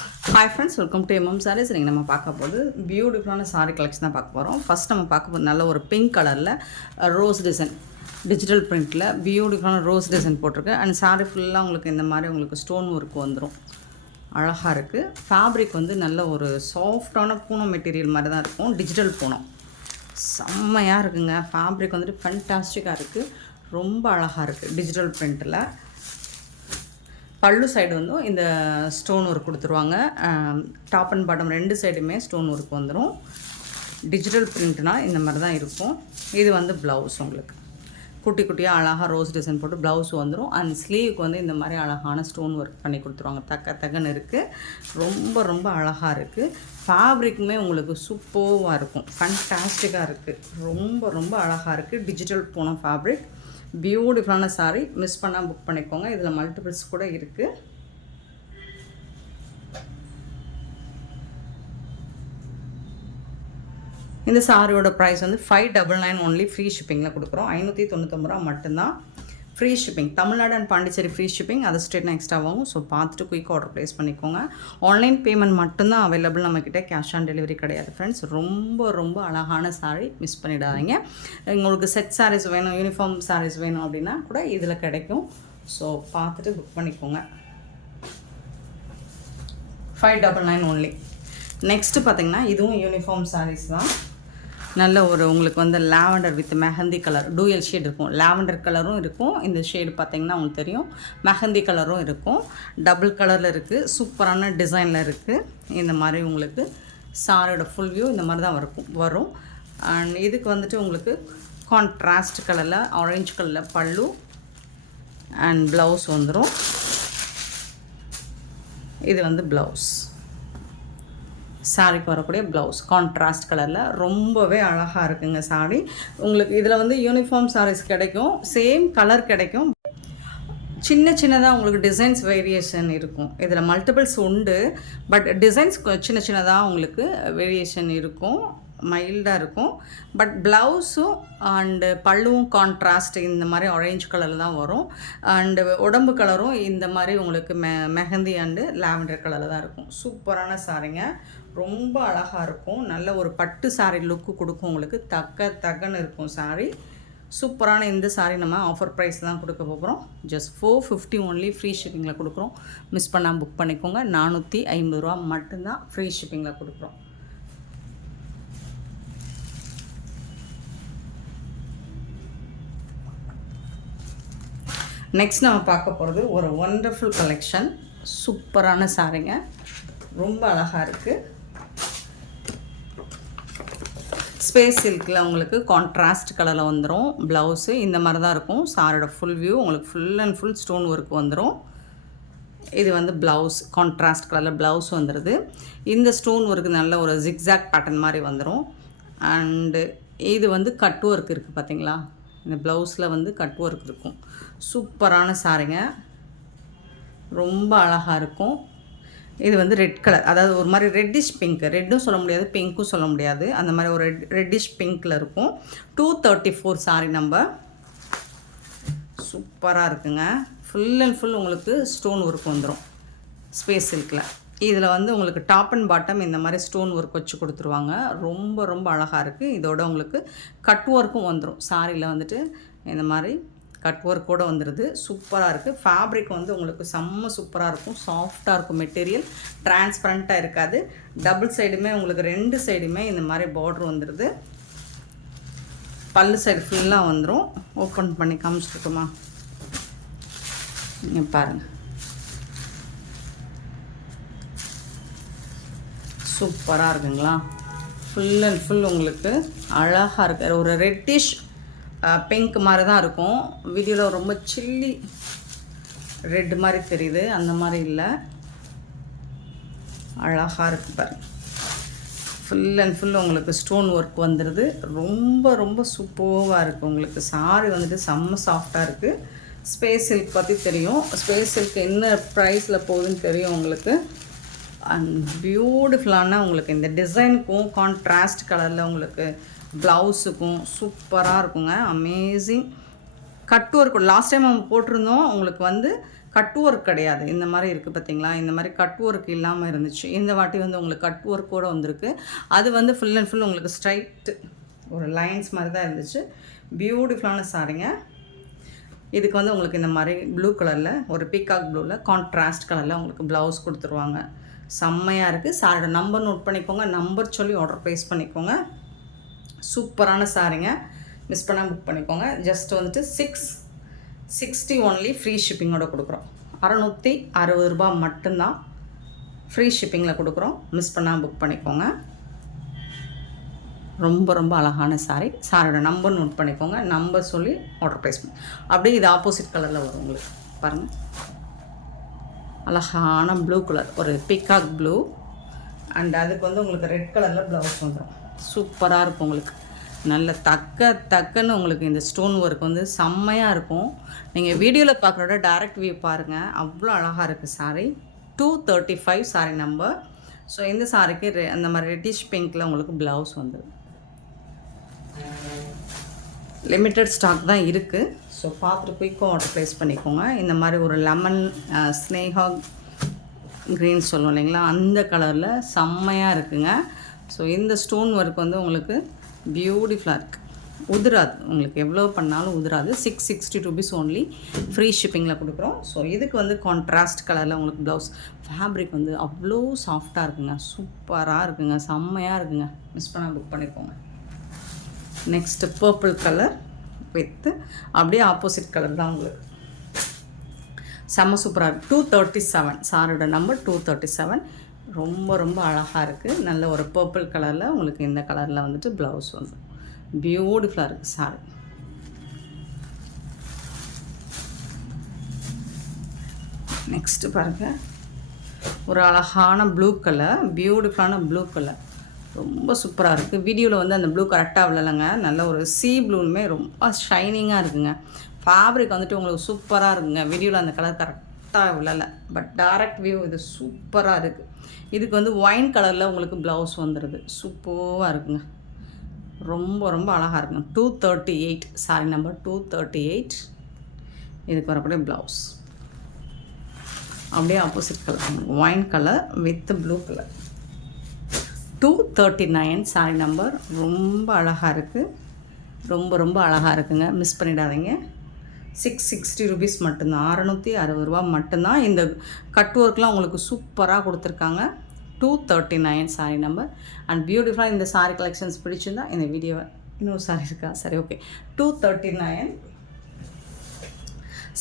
Hi friends, welcome to MM sarees. நீங்கள் நம்ம பார்க்க போது பியூட்டிஃபுல்லான சாரீ கலெக்ஷன் தான் பார்க்க போகிறோம். ஃபஸ்ட் நம்ம பார்க்க போது நல்ல ஒரு பிங்க் கலரில் ரோஸ் டிசைன் டிஜிட்டல் பிரிண்ட்டில் பியூட்டிஃபுல்லான ரோஸ் டிசைன் போட்டிருக்கு. அண்ட் சாரீ ஃபுல்லாக உங்களுக்கு இந்த மாதிரி உங்களுக்கு ஸ்டோன் ஒர்க் வந்துடும். அழகாக இருக்குது. ஃபேப்ரிக் வந்து நல்ல ஒரு சாஃப்டான பூனம் மெட்டீரியல் மாதிரி தான் இருக்கும். டிஜிட்டல் பூனம் செம்மையாக இருக்குங்க. ஃபேப்ரிக் வந்துட்டு ஃபேன்டாஸ்டிக்காக இருக்குது. ரொம்ப அழகாக இருக்குது. டிஜிட்டல் பிரிண்ட்டில் பல்லு சைடு வந்து இந்த ஸ்டோன் ஒர்க் கொடுத்துருவாங்க. டாப் அண்ட் பாட்டம் ரெண்டு சைடுமே ஸ்டோன் ஒர்க் வந்துடும். டிஜிட்டல் பிரிண்ட்னால் இந்த மாதிரி தான் இருக்கும். இது வந்து ப்ளவுஸ் உங்களுக்கு குட்டி குட்டியாக அழகாக ரோஸ் டிசைன் போட்டு ப்ளவுஸ் வந்துடும். அண்ட் ஸ்லீவுக்கு வந்து இந்த மாதிரி அழகான ஸ்டோன் ஒர்க் பண்ணி கொடுத்துருவாங்க. தக்கன்னு இருக்குது. ரொம்ப ரொம்ப அழகாக இருக்குது. ஃபேப்ரிக்குமே உங்களுக்கு சூப்பராக இருக்கும். ஃபேன்டாஸ்டிக்காக இருக்குது. ரொம்ப ரொம்ப அழகாக இருக்குது. டிஜிட்டல் பூனம் ஃபேப்ரிக் பியூட்டிஃபுல்லான சாரீ. மிஸ் பண்ணால் புக் பண்ணிக்கோங்க. இதில் மல்டிபிள்ஸ் கூட இருக்குது. இந்த சாரியோட ப்ரைஸ் வந்து 599 ஒன்லி. ஃப்ரீ ஷிப்பிங்கில் கொடுக்குறோம். 599 ரூபா மட்டும்தான். Free shipping. Tamil Nadu and Pondicherry free shipping. அது ஸ்டேட்னா எக்ஸ்ட்ரா ஆகும். ஸோ பார்த்துட்டு குயிக் ஆர்டர் ப்ளேஸ் பண்ணிக்கோங்க. ஆன்லைன் பேமெண்ட் மட்டும்தான் அவைலபிள் நம்மக்கிட்ட. கேஷ் ஆன் டெலிவரி கிடையாது ஃப்ரெண்ட்ஸ். ரொம்ப ரொம்ப அழகான சாரீ. மிஸ் பண்ணிடாதீங்க. உங்களுக்கு செட் சாரீஸ் வேணும், யூனிஃபார்ம் சாரீஸ் வேணும் அப்படின்னா கூட இதில் கிடைக்கும். ஸோ பார்த்துட்டு புக் பண்ணிக்கோங்க. 599 ஒன்லி. நெக்ஸ்ட்டு பார்த்திங்கன்னா இதுவும் யூனிஃபார்ம் சாரீஸ் தான். நல்ல ஒரு உங்களுக்கு வந்து lavender with mehndi colour dual shade இருக்கும். லாவெண்டர் கலரும் இருக்கும். இந்த ஷேடு பார்த்திங்கன்னா உங்களுக்கு தெரியும். மெஹந்தி கலரும் இருக்கும். டபுள் கலரில் இருக்குது. சூப்பரான டிசைனில் இருக்குது. இந்த மாதிரி உங்களுக்கு சாரியோட ஃபுல் வியூ இந்த மாதிரி தான் வரும். அண்ட் இதுக்கு வந்துட்டு உங்களுக்கு கான்ட்ராஸ்ட் கலரில் ஆரஞ்சு கலரில் பல்லு அண்ட் ப்ளவுஸ் வந்துடும். இது வந்து ப்ளவுஸ். சாரிக்கு வரக்கூடிய ப்ளவுஸ் கான்ட்ராஸ்ட் கலரில் ரொம்பவே அழகாக இருக்குங்க சாரி. உங்களுக்கு இதில் வந்து யூனிஃபார்ம் சாரீஸ் கிடைக்கும். சேம் கலர் கிடைக்கும். சின்னதாக உங்களுக்கு டிசைன்ஸ் வேரியேஷன் இருக்கும். இதில் மல்டிபிள்ஸ் உண்டு. பட் டிசைன்ஸ் சின்னதாக உங்களுக்கு வேரியேஷன் இருக்கும். மைல்டாக இருக்கும். பட் ப்ளவுஸும் அண்டு பல்லுவும் கான்ட்ராஸ்ட் இந்த மாதிரி ஆரஞ்சு கலரில் தான் வரும். அண்டு உடம்பு கலரும் இந்த மாதிரி உங்களுக்கு மெஹந்தி அண்டு லாவெண்டர் கலரில் தான் இருக்கும். சூப்பரான சாரீங்க. ரொம்ப அழகாக இருக்கும். நல்ல ஒரு பட்டு சாரீ லுக்கு கொடுக்கும். உங்களுக்கு தக்கன்னு இருக்கும் சாரீ. சூப்பரான இந்த சாரீ நம்ம ஆஃபர் ப்ரைஸ் தான் கொடுக்க போகிறோம். Just 450 only. ஃப்ரீ ஷிப்பிங்கில் கொடுக்குறோம். மிஸ் பண்ணாமல் புக் பண்ணிக்கோங்க. 450 ரூபா மட்டும்தான் ஃப்ரீ ஷிப்பிங்கில் கொடுக்குறோம். நெக்ஸ்ட் நம்ம பார்க்க போகிறது ஒரு ஒண்டர்ஃபுல் கலெக்ஷன். சூப்பரான சாரீங்க. ரொம்ப அழகாக இருக்குது. ஸ்பேஸ் சில்கில் உங்களுக்கு கான்ட்ராஸ்ட் கலரில் வந்துடும். ப்ளவுஸு இந்த மாதிரி தான் இருக்கும். சாரோட ஃபுல் வியூ உங்களுக்கு full and full stone work வந்துடும். இது வந்து ப்ளவுஸ் கான்ட்ராஸ்ட் கலரில் ப்ளவுஸ் வந்துடுது. இந்த ஸ்டோன் ஒர்க்கு நல்ல ஒரு ஜிக்ஸாக் பேட்டர்ன் மாதிரி வந்துடும். அண்டு இது வந்து கட் ஒர்க் இருக்குது பார்த்தீங்களா. இந்த ப்ளவுஸில் வந்து கட் ஒர்க் இருக்கும். சூப்பரான சாரீங்க. ரொம்ப அழகாக இருக்கும். இது வந்து ரெட் கலர், அதாவது ஒரு மாதிரி ரெட்டிஷ் பிங்க். ரெட்டும் சொல்ல முடியாது, பிங்க்கும் சொல்ல முடியாது. அந்த மாதிரி ஒரு ரெட்டிஷ் பிங்க்கில் இருக்கும். 234 சாரி நம்பர். சூப்பராக இருக்குங்க. ஃபுல் அண்ட் ஃபுல் உங்களுக்கு ஸ்டோன் ஒர்க் வந்துடும். ஸ்பேஸ் சில்கில் இதில் வந்து உங்களுக்கு டாப் அண்ட் பாட்டம் இந்த மாதிரி ஸ்டோன் ஒர்க் வச்சு கொடுத்துருவாங்க. ரொம்ப ரொம்ப அழகாக இருக்குது. இதோட உங்களுக்கு கட் ஒர்க்கும் வந்துடும். சாரியில் வந்துட்டு இந்த மாதிரி கட் ஒர்க்கோடு வந்துடுது. சூப்பராக இருக்குது. ஃபேப்ரிக் வந்து உங்களுக்கு செம்ம சூப்பராக இருக்கும். சாஃப்டாக இருக்கும். மெட்டீரியல் டிரான்ஸ்பரண்ட்டாக இருக்காது. டபுள் சைடுமே உங்களுக்கு ரெண்டு சைடுமே இந்த மாதிரி பார்டர் வந்துடுது. பல்லு சைடு ஃபுல்லாக வந்துடும். ஓப்பன் பண்ணி காமிச்சிருக்குமா நீங்கள் பாருங்கள். சூப்பராக இருக்குங்களா. ஃபுல் அண்ட் ஃபுல் உங்களுக்கு அழகாக இருக்குது. ஒரு ரெட்டிஷ் பிங்க் மாதிரி தான் இருக்கும். வீடியோவில் ரொம்ப சில்லி ரெட் மாதிரி தெரியுது. அந்த மாதிரி இல்லை. அழகாக இருக்குது பாருங்கள். ஃபுல் அண்ட் ஃபுல் உங்களுக்கு ஸ்டோன் ஒர்க் வந்துடுது. ரொம்ப ரொம்ப சூப்பராக இருக்குது. உங்களுக்கு சாரி வந்துட்டு செம்ம சாஃப்டாக இருக்குது. ஸ்பேஸ் சில்க் பற்றி தெரியும். ஸ்பேஸ் சில்க் என்ன ப்ரைஸில் போகுதுன்னு தெரியும் உங்களுக்கு. அண்ட் பியூட்டிஃபுல்லான உங்களுக்கு இந்த டிசைனுக்கும் கான்ட்ராஸ்ட் கலரில் உங்களுக்கு ப்ளவுஸுக்கும் சூப்பராக இருக்குங்க. Amazing. Cut work last time நம்ம போட்டிருந்தோம். உங்களுக்கு வந்து கட் ஒர்க் கிடையாது. இந்த மாதிரி இருக்குது பார்த்தீங்களா, இந்த மாதிரி கட் ஒர்க் இல்லாமல் இருந்துச்சு. இந்த வாட்டி வந்து உங்களுக்கு கட் ஒர்க்கோடு வந்திருக்கு. அது வந்து ஃபுல் அண்ட் ஃபுல் உங்களுக்கு ஸ்ட்ரைட்டு ஒரு லைன்ஸ் மாதிரி தான் இருந்துச்சு. பியூட்டிஃபுல்லான சாரீங்க. இதுக்கு வந்து உங்களுக்கு இந்த மாதிரி ப்ளூ கலரில் ஒரு பீகாக் ப்ளூவில் கான்ட்ராஸ்ட் கலரில் உங்களுக்கு ப்ளவுஸ் கொடுத்துருவாங்க. செம்மையாக இருக்குது. சாரோட நம்பர் நோட் பண்ணிக்கோங்க, நம்பர் சொல்லி ஆர்டர் ப்ளேஸ் பண்ணிக்கோங்க. சூப்பரான சாரீங்க, மிஸ் பண்ணால் புக் பண்ணிக்கோங்க. ஜஸ்ட் வந்துட்டு 660 ஒன்லி ஃப்ரீ ஷிப்பிங்கோட கொடுக்குறோம். 660 ரூபா மட்டும்தான் ஃப்ரீ ஷிப்பிங்கில் கொடுக்குறோம். மிஸ் பண்ணால் புக் பண்ணிக்கோங்க. ரொம்ப ரொம்ப அழகான சாரீ. சாரோட நம்பர் நோட் பண்ணிக்கோங்க, நம்பர் சொல்லி ஆர்டர் ப்ளேஸ் பண்ணி. அப்படியே இது ஆப்போசிட் கலரில் வரும் உங்களுக்கு பாருங்கள். அழகான ப்ளூ கலர், ஒரு பீகாக் ப்ளூ, அண்ட் அதுக்கு வந்து உங்களுக்கு ரெட் கலரில் ப்ளவுஸ் வந்துடும். சூப்பராக இருக்கும் உங்களுக்கு. நல்ல தக்கன்னு உங்களுக்கு இந்த ஸ்டோன் ஒர்க் வந்து செம்மையாக இருக்கும். நீங்கள் வீடியோவில் பார்க்குறோட டைரக்ட் வியூ பாருங்கள், அவ்வளோ அழகாக இருக்குது சாரீ. 235 சாரீ நம்பர். ஸோ இந்த சாரிக்கு அந்த மாதிரி ரெட்டிஷ் பிங்க்கில் உங்களுக்கு ப்ளவுஸ் வந்துடும். லிமிட்டட் ஸ்டாக் தான் இருக்குது. ஸோ பார்த்துட்டு குயிக்காக ஆர்டர் ப்ளேஸ் பண்ணிக்கோங்க. இந்த மாதிரி ஒரு லெமன் ஸ்னேகா க்ரீன் சொல்லுவோம் இல்லைங்களா, அந்த கலரில் செம்மையாக இருக்குங்க. ஸோ இந்த ஸ்டோன் ஒர்க் வந்து உங்களுக்கு பியூட்டிஃபுல்லாக இருக்குது. உதிராது, உங்களுக்கு எவ்வளோ பண்ணாலும் உதிராது. 660 ருபீஸ் ஓன்லி ஃப்ரீ ஷிப்பிங்கில் கொடுக்குறோம். ஸோ இதுக்கு வந்து கான்ட்ராஸ்ட் கலரில் உங்களுக்கு ப்ளவுஸ். ஃபேப்ரிக் வந்து அவ்வளோ சாஃப்டாக இருக்குங்க, சூப்பராக இருக்குங்க, செம்மையாக இருக்குங்க. மிஸ் பண்ணால் புக் பண்ணிக்கோங்க. நெக்ஸ்ட்டு பர்பிள் கலர் வித்து அப்படியே ஆப்போசிட் கலர் தான் உங்களுக்கு. செம்ம சூப்பராக இருக்குது. 237 சாரோட நம்பர் 237. ரொம்ப ரொம்ப அழகாக இருக்குது. நல்ல ஒரு பர்பிள் கலரில் உங்களுக்கு இந்த கலரில் வந்துட்டு ப்ளவுஸ் வந்து பியூட்டிஃபுல்லாக இருக்குது சாரி. நெக்ஸ்ட்டு பாருங்கள், ஒரு அழகான ப்ளூ கலர், பியூட்டிஃபுல்லான ப்ளூ கலர், ரொம்ப சூப்பராக இருக்குது. வீடியோவில் வந்து அந்த ப்ளூ கரெக்டாக விழலைங்க. நல்ல ஒரு சி ப்ளூனுமே ரொம்ப ஷைனிங்காக இருக்குங்க. ஃபேப்ரிக் வந்துட்டு உங்களுக்கு சூப்பராக இருக்குங்க. வீடியோவில் அந்த கலர் கரெக்டாக விழலை, பட் டைரக்ட் வியூ இது சூப்பராக இருக்குது. இதுக்கு வந்து ஒயின் கலரில் உங்களுக்கு ப்ளவுஸ் வந்துடுது. சூப்பராக இருக்குங்க, ரொம்ப ரொம்ப அழகாக இருக்குங்க. 238 சாரி நம்பர் 238. இதுக்கு வரக்கூடிய ப்ளவுஸ் அப்படியே opposite colour wine colour with blue colour. 239 sorry number. ரொம்ப அழகாக இருக்குது, ரொம்ப ரொம்ப அழகாக இருக்குங்க. மிஸ் பண்ணிடாதீங்க. 660 ருபீஸ் மட்டும்தான், 660 ரூபா மட்டும்தான். இந்த கட் ஒர்க்லாம் உங்களுக்கு சூப்பராக கொடுத்துருக்காங்க. 239 சாரி நம்பர். அண்ட் பியூட்டிஃபுல்லாக இந்த சாரி கலெக்ஷன்ஸ் பிடிச்சிருந்தா இந்த வீடியோவை இன்னொரு சாரி இருக்கா, சரி ஓகே. 239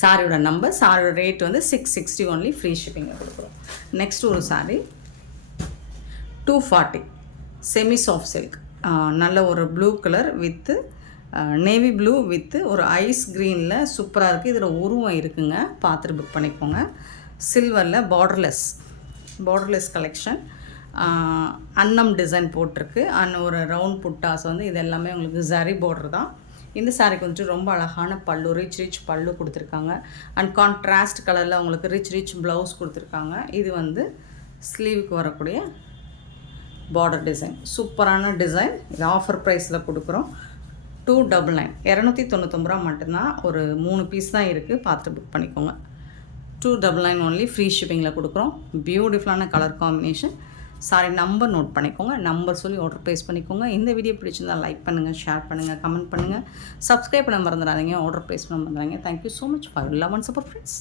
சாரியோட நம்பர். சாரியோட ரேட் வந்து 660 ஒன்லி ஃப்ரீ ஷிப்பிங்கை கொடுக்குறோம். நெக்ஸ்ட் ஒரு சாரி 240 செமி சாஃப்ட் சில்க். நல்ல ஒரு blue colour with navy blue with ஒரு ஐஸ் க்ரீனில் சூப்பராக இருக்குது. இதில் உருவம் இருக்குங்க, பார்த்துட்டு புக் பண்ணிக்கோங்க. சில்வரில் பார்டர்லெஸ் கலெக்ஷன். அன்னம் டிசைன் போட்டிருக்கு. ஒரு ரவுண்ட் புட்டாஸ் வந்து இது எல்லாமே உங்களுக்கு ஜரி பார்டர் தான். இந்த சாரிக்கு வந்துட்டு ரொம்ப அழகான பல்லு, ரிச் பல்லு கொடுத்துருக்காங்க. அண்ட் கான்ட்ராஸ்ட் கலரில் உங்களுக்கு ரிச் ப்ளவுஸ் கொடுத்துருக்காங்க. இது வந்து ஸ்லீவுக்கு வரக்கூடிய பார்டர் டிசைன், சூப்பரான டிசைன். இது ஆஃபர் ப்ரைஸில் கொடுக்குறோம். 299 299 ரூபா மட்டும்தான். ஒரு 3 பீஸ் தான் இருக்குது, பார்த்துட்டு புக் பண்ணிக்கோங்க. 299 ஒன்லி ஃப்ரீ ஷிப்பிங்கில் கொடுக்குறோம். பியூட்டிஃபுல்லான colour combination. Sari number note பண்ணிக்கோங்க, நம்பர் சொல்லி ஆர்டர் ப்ளேஸ் பண்ணிக்கோங்க. இந்த வீடியோ பிடிச்சிருந்தால் லைக் பண்ணுங்கள், ஷேர் பண்ணுங்கள், கமெண்ட் பண்ணுங்கள், சப்ஸ்கிரைப் பண்ண மறந்துடாதீங்க, ஆர்டர் ப்ளேஸ் பண்ண மறந்துடாதீங்க. Thank you so much for love and support friends.